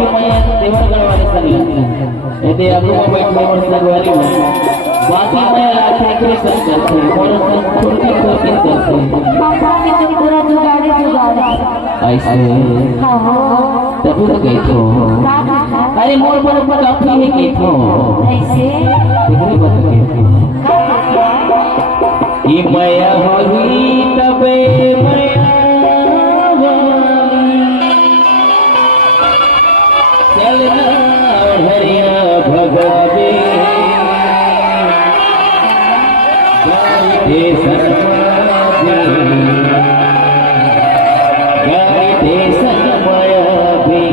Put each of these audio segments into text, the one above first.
बाकी मैं देवरगढ़ वाले संग यदि आपको बैठ देवर संग वाली बाकी मैं आखिरी संग करते और संग छोटी छोटी करते पापा की तो पूरा जुगाड़ ऐसे तब तो गई तो अरे मोर पर काफी है की तो ऐसे कितनी बात की ये माया होई तबे माया चलना हरिया भगवे गाई दे सनमाया गाई दे सनमाया भी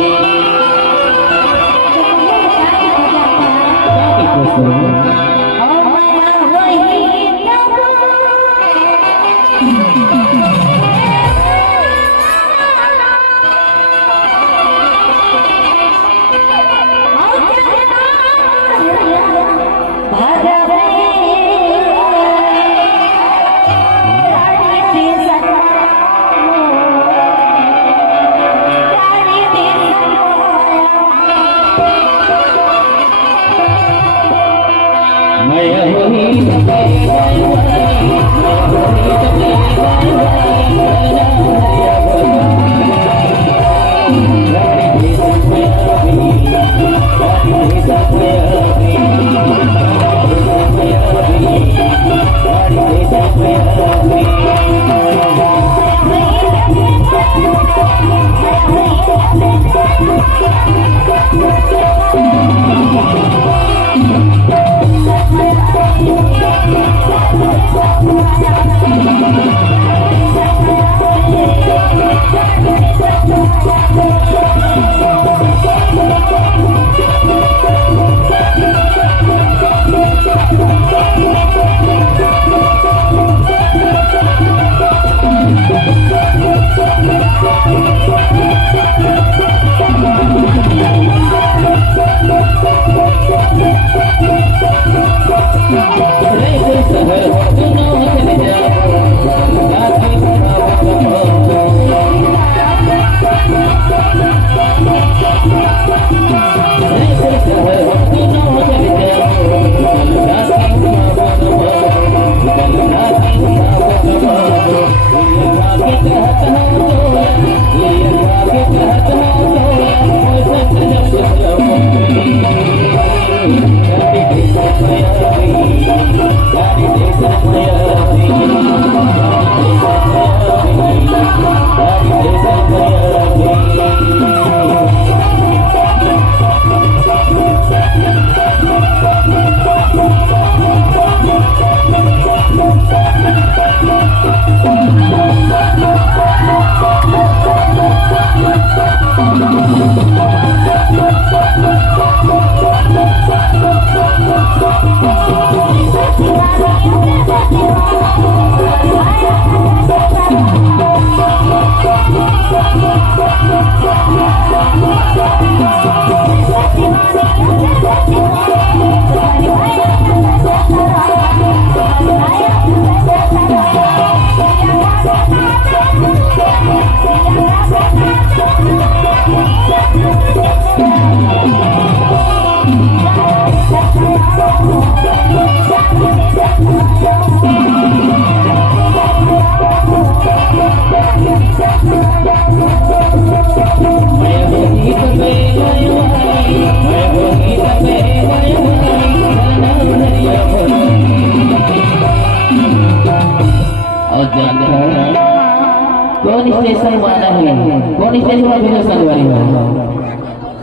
कौन स्टेशन वाला है कौन स्टेशन वाला भेजो संगवारी वाला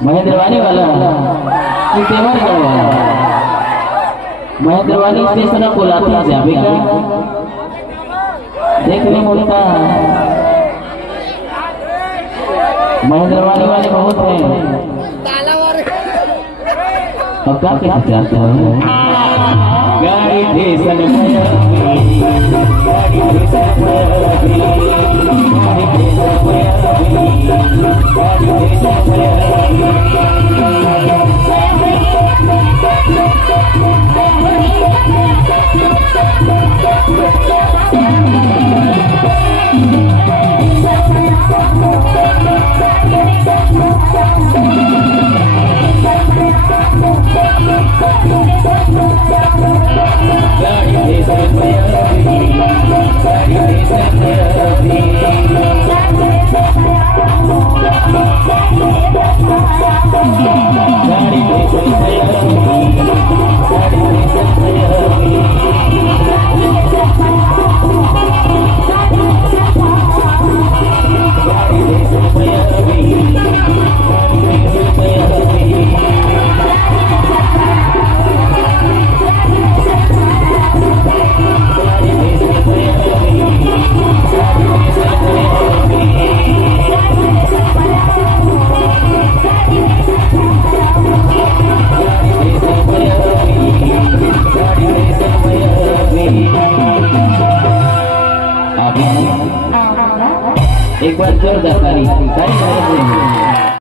महेंद्रवानी वाला कि देवरगढ़ वाला महेंद्रवानी स्टेशन को लाती जावे का देखने मुल्का महेंद्रवानी वाले बहुत हैं अब क्या कहना चाहते हो गाड़ी देशन में गाड़ी देशन में गाड़ी देशन में गाड़ी देशन में एक बार जोरदार ताली ताली